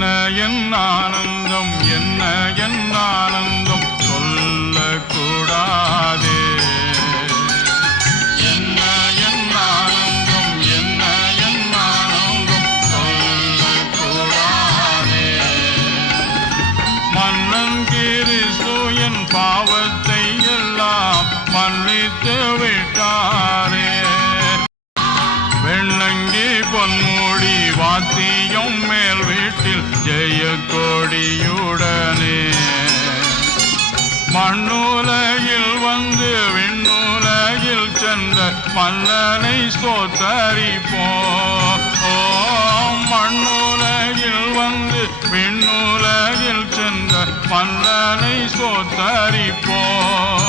என்ன என் ஆனந்தம், என்ன என் ஆனந்தம் சொல்லக்கூடாதே. என்ன என் ஆனந்தம், என்ன என் ஆனந்தம் சொல்லக்கூடாதே. மன்னன் கிறிஸ்து என் பாவத்தை எல்லாம் மன்னித்து விட்டாரே. வெள்ளங்கி பொன்மூடி வாத்தியம் மேல் வீட்டில் ஜெய கொடியுடனே மண்ணுலகில் வந்து விண்ணுலகில் சென்ற மன்னனை ஸ்தோத்தரிப்போம். மண்ணுலகில் வந்து விண்ணுலகில் சென்ற மன்னனை ஸ்தோத்தரிப்போம்.